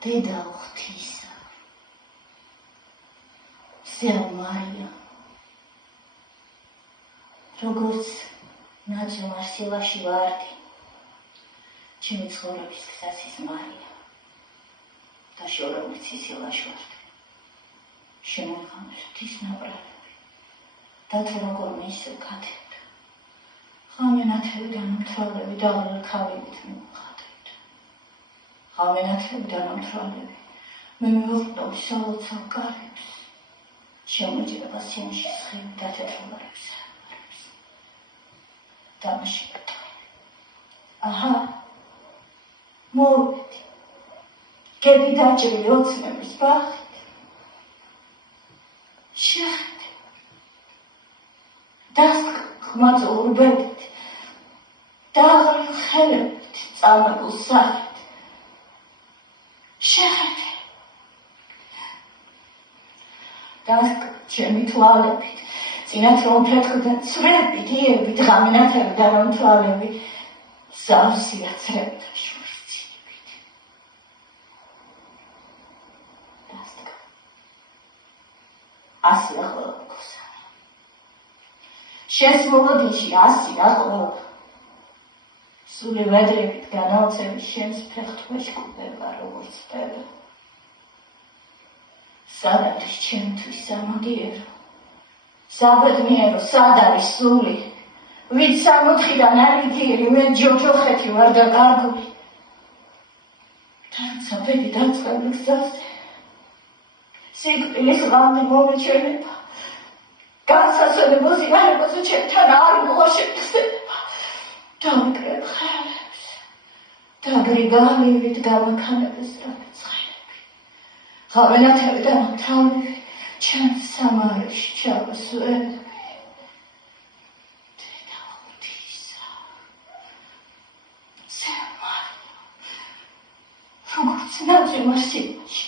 დედა ღვთისა, სეა მარია, როგორც ნაძვარ სილაში ვარდი, ჩემი ცხოვრების გზას ის მარია და შორომიც ის სილაში ვარდი. შემოიღამეს ღვთის ნაბრალები და თუ როგორ მისცემ ქათებდა, ღამენათევიდან მთვრალები დაღლილ ქავებით მივუხატეთ. ღამენათევიდან მთვრალები მე მივუხტავ სალოცავ კარებს, შემოიჭრება სიამში სხივი და თეთრობარებს. დამაში გტყვი. აჰა, მოვედი. გები დაჭრილი ოცნების ბახით. შეხედე. დასხმაწ ურბებით, დაღრილ ხელებით, წამებულ სახით. შეხედე. დასკ ჩემი თვალებით, წინათ რომ ფეთქდა ცვრებით, იერებით, ღამენათევიდან ამთვალები, სავსი აცრებდა შურცილებით. დასკ. ასია ყველა მგოსანა. შენს მოლოდინში ასია ყველა. სული ვედრებით განაოცები შენს ფეხთქვეშ კვდება, როგორც პერა. სად არის ჩემთვის სამაგიერო? საბედნიერო, სად არის სული? ვით სამოთხიდან არიგიერი, მე ჯოჯოხეთი ვარ და კარგული. თუმცა ბედი დაწყებულ გზაზე. სიკვდილის ღამე მომეჩვენება. განსასვენებელ სიგარებაზე ჩემთან არ მოაშექცევა. დავიკრებ ხელებს. დაგრიგალივით გამაქანებს დამეცხენები. ღამენათევიდან ამთავრები. ჩემს სამარებში ჩავასვენები. დედა ღვთისა, სეა მარია, როგორც ნაძვარ სილაში